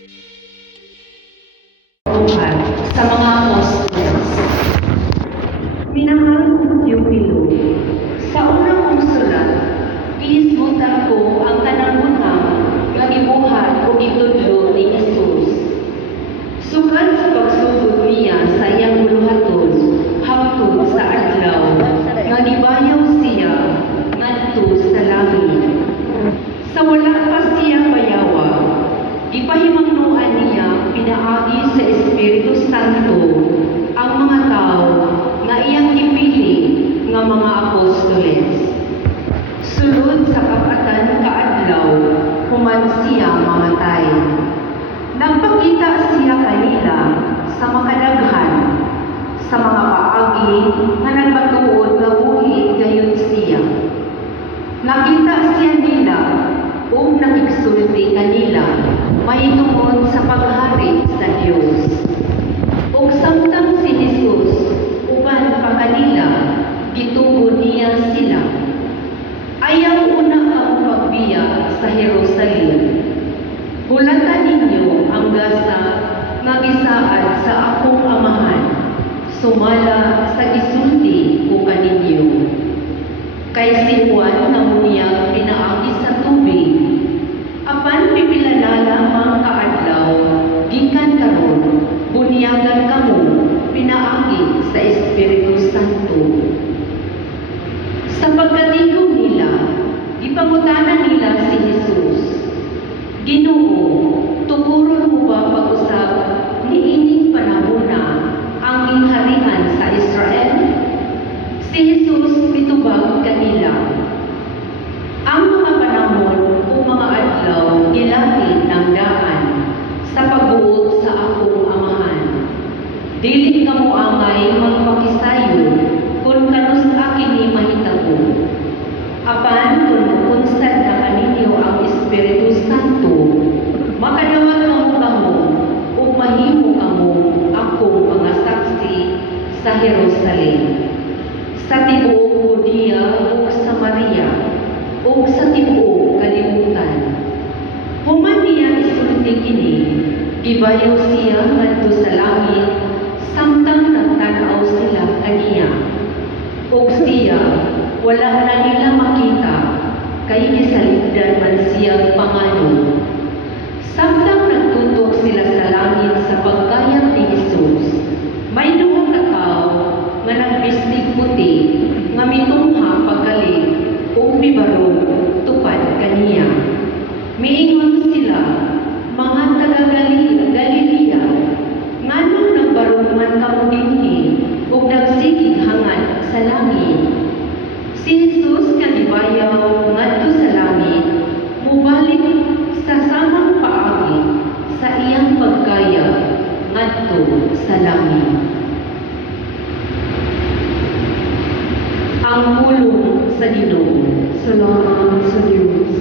Sa mga apostles. Minahal kong Teofilo, sa unang kong sulat, gihisgutan ko ang tanang-unang nga gibuhat o gitudlo ni Jesus. Sukad sa pagsugod niya sa iyang buluhaton hangtod sa adlaw nga gibayaw siya ngadto sa langit. Sa wala pa siya bayawa, gipahimangnuan niya pinaagi sa Espiritu Santo ang mga tao nga iyang ipili nga mga apostoles. Sulod sa kapatan kaadlaw, human siya mamatay. Nagpakita siya kanila sa makadaghan, sa mga paagi nga nagbatuod nga buhi gayon siya. Nakita siya nila o nakigsulti kanila mahitungod sa paghari sa Dios. Ug samtang si Jesus uban pa kanila, gitugo niya sila. Ayaw una ang pagbiya sa Jerusalem. Hulatan ninyo ang gasa nga gisaad sa akong amahan, sumala sa gisulti ko kaninyo. Kay si Juan na muniyang pinaagi sa tubig, apan pipilala lamang kaadlaw, gikan karon, bunyagan kamo, pinaagi sa Espiritu Santo. Sa pagkatigom nila, ipangutanan nila si Jesus, Ginoo, tukuron mo ba pag-usap ni ining panahona ang gingharian sa Israel? Si Jesus mitubag kanila, ang mga panahon o mga adlaw gilapit ng daan sa pagbuot sa akong amahan. Dili kamo angay magpakisayo kung kanus akin ni mahitabo. Apan kung unsad na kaninyo ang Espiritu Santo, makadawat kamo o mahimo kamo akong mga saksi sa Jerusalem, sa tibuok Judea o Samaria, o sa tibuok kalibutan. Human niya isulti kini, gibayaw siya ngadto sa langit, samtang nagtanaw sila kaniya. O siya, wala na nila makita, kay gisalibdan man siya pangano. Samtang nagtutok sila sa langit sa pagkayang ni Jesus, may duhong na tao nga nagbistig puti, nga mitungha pagkalig, o mibarog tupad kaniya. Miingon sila, mga taga-Galilea, nganong nagbarog man kamo dinhi, ug nagsigig hangad sa langit. Si Jesus kanibayaw ngadto sa langit, mubalik sa samang paagi sa iyang pagkaya ngadto sa langit. Ang pulong sa Ginoo. Salamat sa Diyos.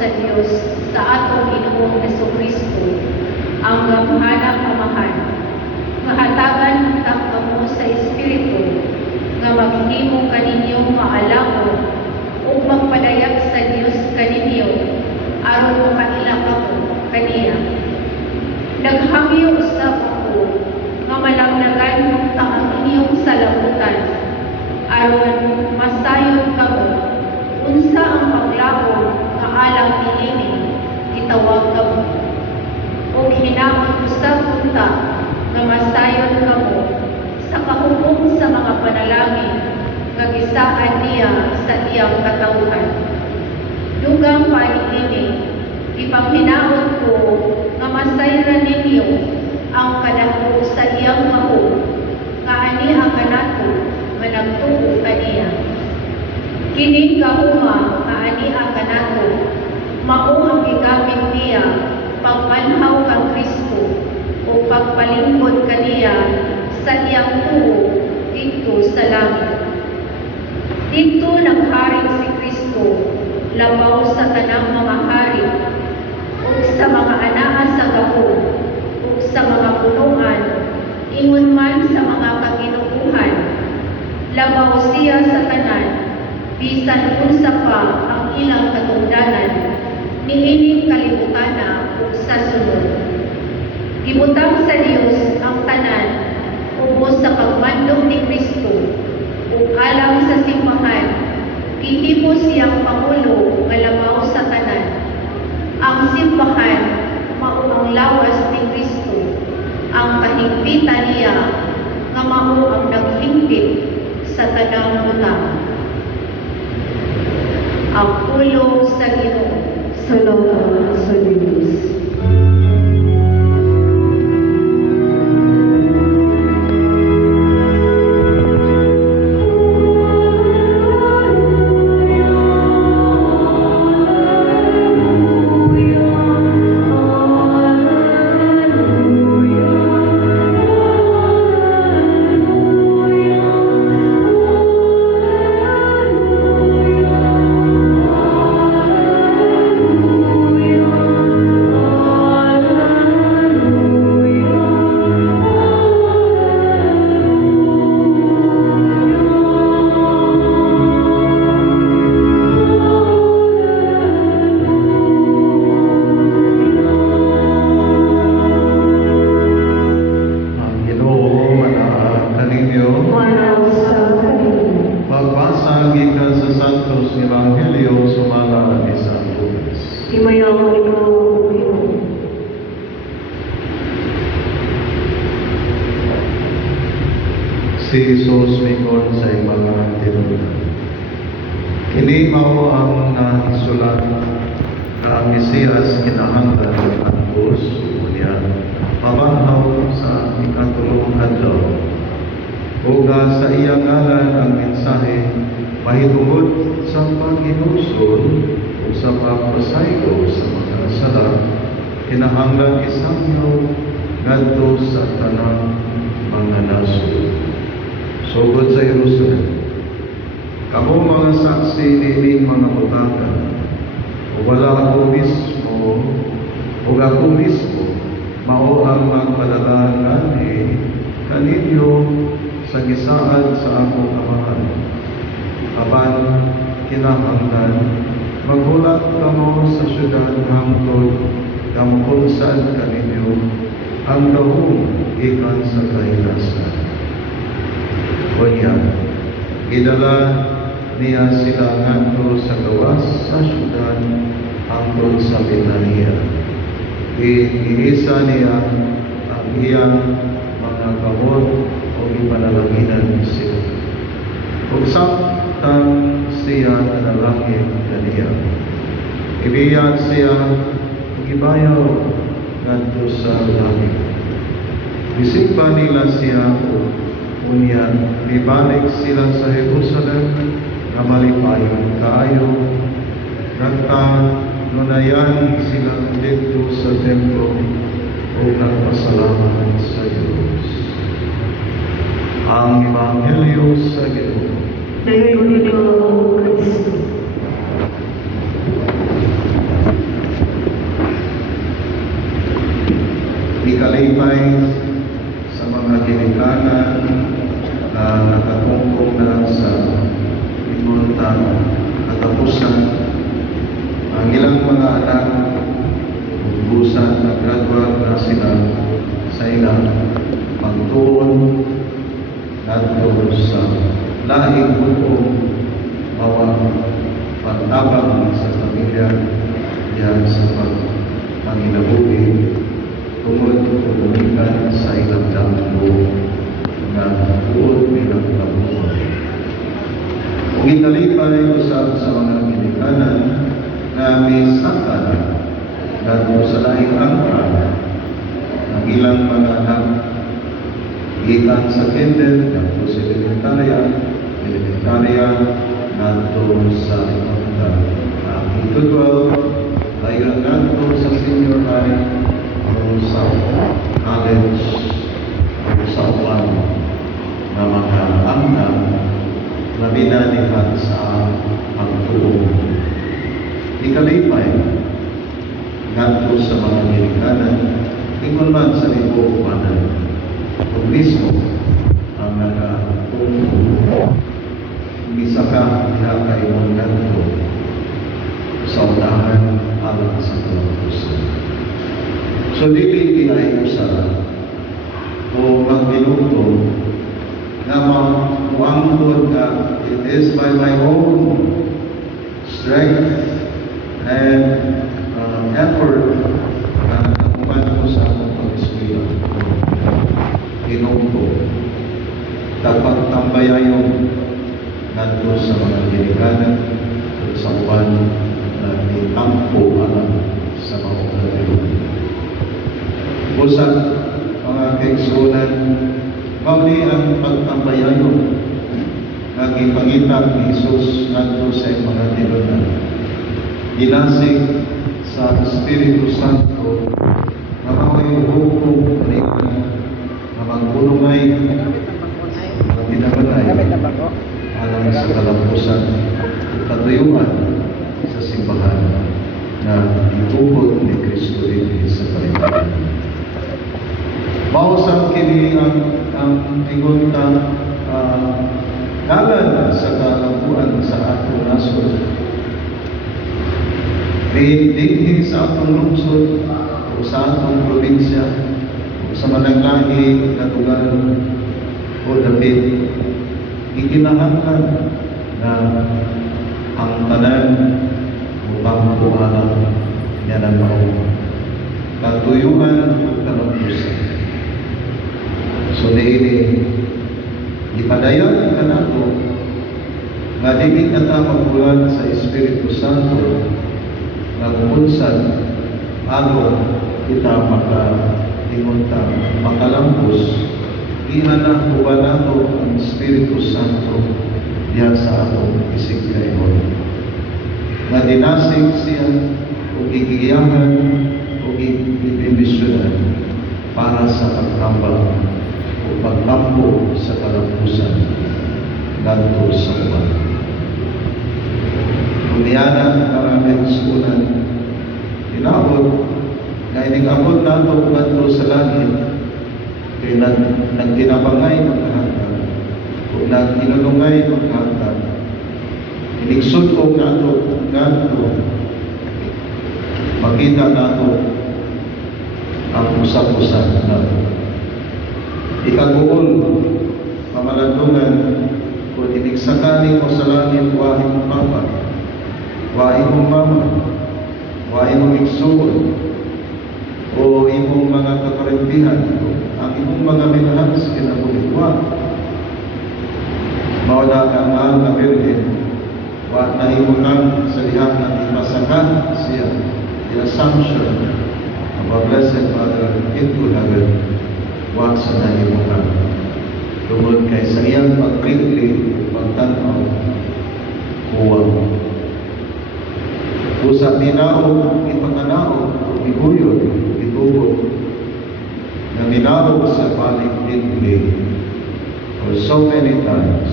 sa Dios sa atong Ginoong Jesucristo ang gamhanang amahan. Mahatagan ang kamo sa Espiritu nga maghimo kaninyong maalamo o magpadayag sa Dios kaninyo aron makaila kamo kaniya. Naghangyo usab ako nga malaglagan ta ang inyong salamutan aron masayon kamo unsa ang paglahom nga alang niini gitawag kamo. O hinaot usab unta nga masayon kamo sa kahubong sa mga panalangin nga gisaan niya sa iyang katawhan. Dugang painini, ipanghinaot ko nga masayran ninyo ang kadako sa iyang mahal nga ani ang kanato nga nagtuo kaniya. Kining kahuma nga ani ang kanato mao ang gigamit niya pagpanhaw kang Kristo o pagpalingkod kaniya sa iyang tuo dito sa langit. Dito nagharing si Kristo labaw sa tanang mga hari o sa mga anaa sa gahom o sa mga punuan ingon man sa mga kaginuuhan. Labaw siya sa tanan bisan unsa pa ang ilang katungdanan niining kalibutana o sa sunod. Gibutang sa Dios ang tanan ubos sa pagmandong ni Kristo o alang sa simbahan, gihimo siyang pangulo nga labaw sa tanan. Ang simbahan mao ang lawas ni Kristo, ang kahigpitan niya nga mao ang naghingpit sa tanang butang. Ang pulo sa Ginoo. Salamat sa Diyos. Pagbasa gikan sa Santos Ebanghelyo sumala ni San Lucas. Himayaw ikaw, Ginoo. Si Jesus mikon sa mga tinunan. Kini mao ang nahisulat na ang Mesiyas kinahanglan ng antos unya mabanhaw sa ikatulong adlaw. Uga sa iyang ngalan ang mensahe mahitungod sa paghinuson o sa pagpasaylo sa mga sala kinahanglan isangyo ngadto sa tanang mga nasod. Sugod sa Jerusalem, kamo mga saksi nining mga butakan, o wala ako mismo, o ako mismo, mao ang magpadala kaninyo sa gisaan sa akong amahan. Apan kinahanglan maghulat kamo sa syudad hangtod kamo kung saan kaninyo ang dahong ikan sa kahilasan. Kunya, idala niya sila ngadto sa gawas sa syudad hangtod sa Betania. Iisa niya ang iyang mga kamot o ipanalaginan sila. Kung saktan siya nanalangin kaniya, ibiyag siya ibayaw ngadto sa langit. Isimba nila siya unyan, ibalik sila sa Jerusalem na malipayon kaayo. Nagtanunayan sila dito sa templo o nagpasalamat sa Diyos. Ang Ebanghelyo sa Ginoo. Dayon ikaw, Kristo. Ikalipay sa mga ginikanan na nakatungkong na sa imuntan katapusan. Ang ilang mga anak ubusan na graduate na sila sa ilang pagtuon nato sa laing bukong bawang pagtabang sa pamilya diyan sa panginabuhi tungod komunikan sa ilang damgo na tuod bilang pagtuon. Kung ikalipay usap sa mga ginikanan na may sakana nato sa laing angkan ang ilang mga anak ikan sa kinder nato sa elementarya nato sa angkan ito 12 layon nato sa senior high o sa college o sa ulan na mga angkan na binanihan sa pagtuong. Ikalipay ngadto sa mga ginikanan ingon man sa libo manan kung mismo ang nakatungkol bisa ka kinakaimon ngadto sa unahan alang sa kalapusan. So dili kinaiusa o magbinuto na mauangkod na it is by my own strength and effort na nakuman ko sa akong pag-eskwela. Kinungto. Dapat tambayayon nandito sa mga ginikanan at sa uban na itampo alam sa mga kalibog. Busan, mga kaigsunan, mauli ang pagtambayayon na ipangitag ni Jesus nandito sa mga tinunan. Ginasig sa Espiritu Santo na mao'y hukom kanikan na magpulungay na binabalay alang sa kalapusan at katuyuan sa simbahan na itubod ni Kristo rin sa kaligtasan. Mausap kini ang ingon na dalan sa kalabuan sa atong nasod. Dinhi sa atong lungsod o sa atong probinsya o sa mananglahi na lugar o dapit ikinahanglan na ang tanan o pampuanan niya ng mao katuyuan o kalapusan. So diini ipadayon ka nato nga dili na ta magbulan sa Espiritu Santo na kumunsan aron kita makaingunta makalampos ihanap ko ba nato ang Espiritu Santo diyan sa atong isig kayon nga dinasig siya o gigiyahan o gibimisyonan para sa pagtambal o pagtampo sa kalampusan ngadto sa uwan. Kumiyanan maraming sunan inaabot na inigabot nato ngadto sa langit kay nagtinabangay magkahanggan o nagtinulungay magkahanggan inigsud ko nato ngadto makita nato ang usap-usap nato ikaguol pamalandungan kung inigsakali mo sa langit wahi mong papa wahi mong mama wahi mong igsuon o imong mga kaparentihan ang imong mga minahal sa kinabuhiwan mawala ka mahal na Virgin wa nahimutan sa lihat ng ipasakan siya the assumption of our Blessed Mother into heaven wa sa nahimutan tungod kay sa iyang pagklikli pagtanaw huwag usap ninaog ipanganaog o ibuyod itubod na ninaog sa balik digli for so many times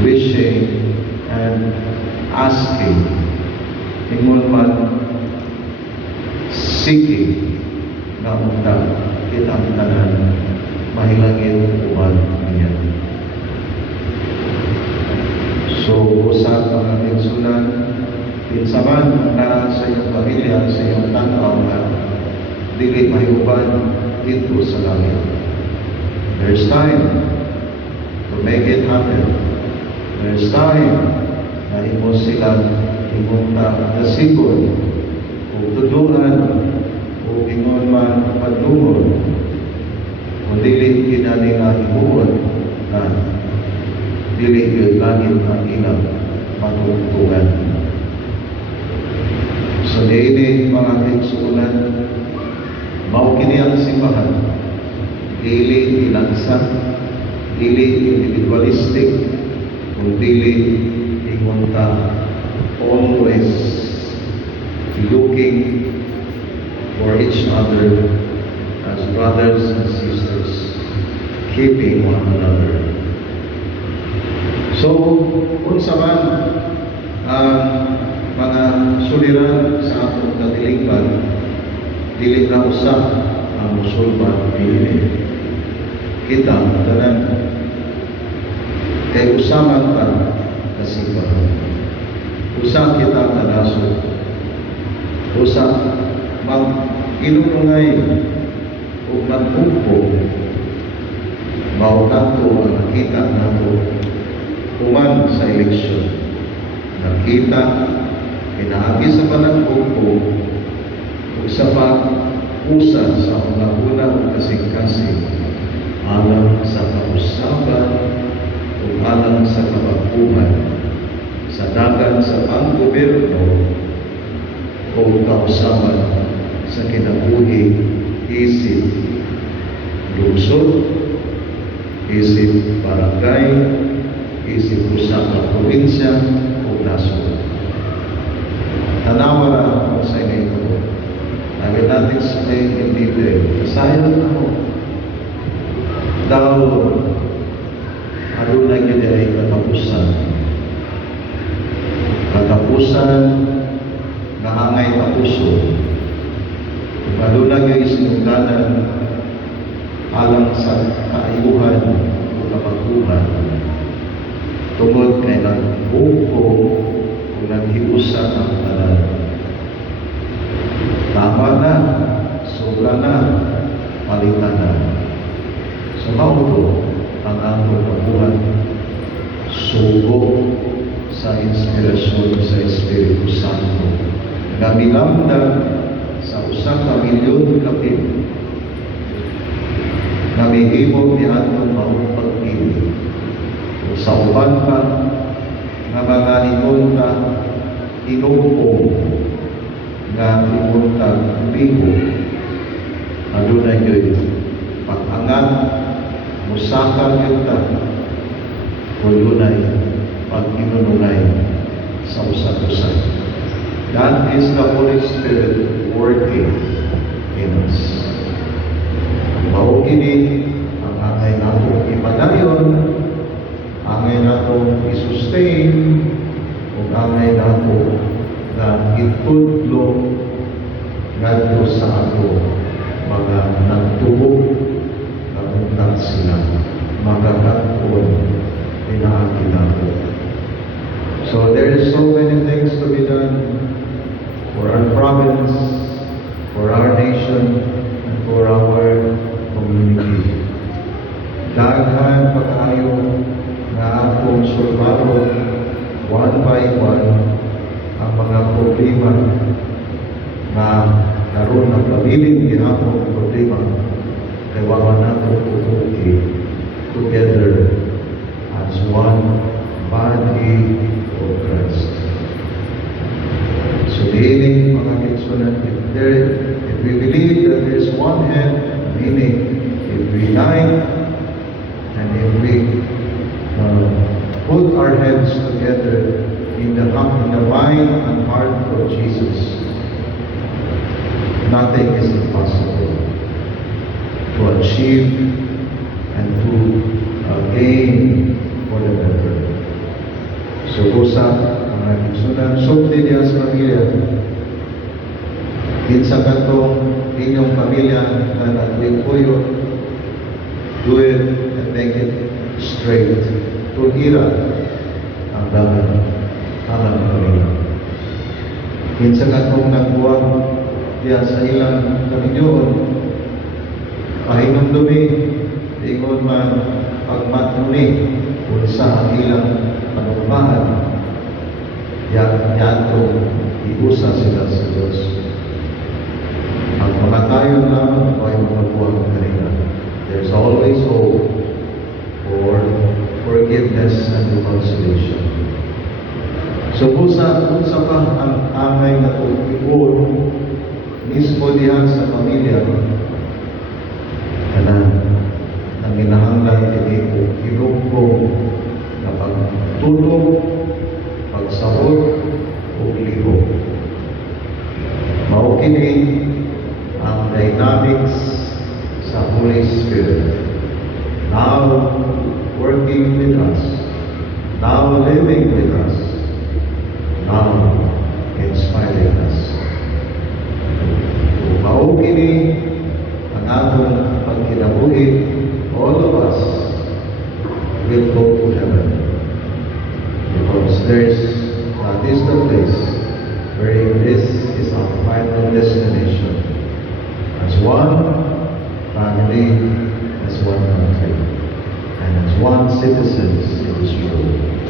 wishing and asking ingon man seeking nga unta kitang tanan mahilangin uban niya. So, usap mga pinsunan, pinsaman ang narang sa iyong pamilya, sa iyong tanaw na dili mahiuban dito sa langit. There's time to make it happen. There's time na imo sila imong nasipon o tuduan o ingon man padungod o dili kinani nga imuon na dili yun langit ang ilang matungtungan. So diini mga pinsunan, mao kini ang simbahan, dili ilansa, dili individualistic, kung dili ingunta always looking for each other as brothers and sisters, keeping one another. So, unsa man ang mga suliran sa atong katilingban, dili na usa ang musulman pinili. Kita tanan kay usaman ta kasimbahan. Usa kita kadasod. Usa mag-inunungay o magpumpo mao tanto ang nakita nato human sa eleksyon. Nakita pinaagi sa panagpumpo ug sa pag-usa sa una-una ug kasing-kasing alang sa kausaban ug alang sa kabaguhan sa dagan sa panggobyerno o kausaban sa kinabuhi isip lungsod, isip barangay, isip usa ka probinsya o nasod. Tanawa ako sa inyo ito. I will not explain in detail. Kasayang ako. Daw, ano na yun ay katapusan. Katapusan na angay tapuso. Ano na yun sinungganan alang sa kaayuhan o kabaguhan. Tungod kay nagbuko o naghiusa ang tanan. Tama na, sobra na, palitan na. So mauto ang among kabuhan, sugo sa inspirasyon sa Espiritu Santo. Namilamdag sa usang kamilyon kapit, namihimog ni atong maong pag-ibig. Sa uban pa, nga mga inunta, inuupong, nga inunta, libo, ano na yun, pag-angat, musaka yun ta, kulunay, pag-inununay sa usat-usat. That is the Holy Spirit working in us. Mao ini ang angay natong ipadayon, angay natong i-sustain, o angay nato na itudlo ngadto sa ato mga nagtubo na untang sila magkakaroon pinaagi nato. So there is so many things to be done for our province, for our nation, and for our community. Daghan pag-ayo na atong sulbaron one by one ang mga problema na karon ng pabiling ginapong problema kay wala nato puputi together as one body of Christ. So meaning, mga kinsunan, if we believe that there is one head, meaning if we unite and if we put our heads together in the mind and heart of Jesus, nothing is impossible to achieve and to gain for the better. So, usap mga kinsunan, so diya sa pamilya, Kinsa katong inyong pamilya na nagpuyo, do it and make it straight. Tulira ang dagat alang pamilya. Kinsa katong nagbuwag diya sa ilang kaminyoon, pahinumdumi, ingon man pagmatnuni kung sa ilang panumbahan, yato iusa sila sa Diyos. Ang pamatayon lamang ay magabuwag kanila. There's always hope for forgiveness and reconciliation. So kung sa pa ang amay na tugon mismo diyan sa pamilya, kanan nang ginahanglan kini o hinugpong na pagtulog, pagsahod o ligo. Mao kini ang dynamics sa Holy Spirit. Now working with us, now living with us, now inspiring us. Mao kini ang atong pagkinabuhi, all of us will go to heaven. Because that is the place where this is our final destination. As one family, as one country, and as one citizens in this world.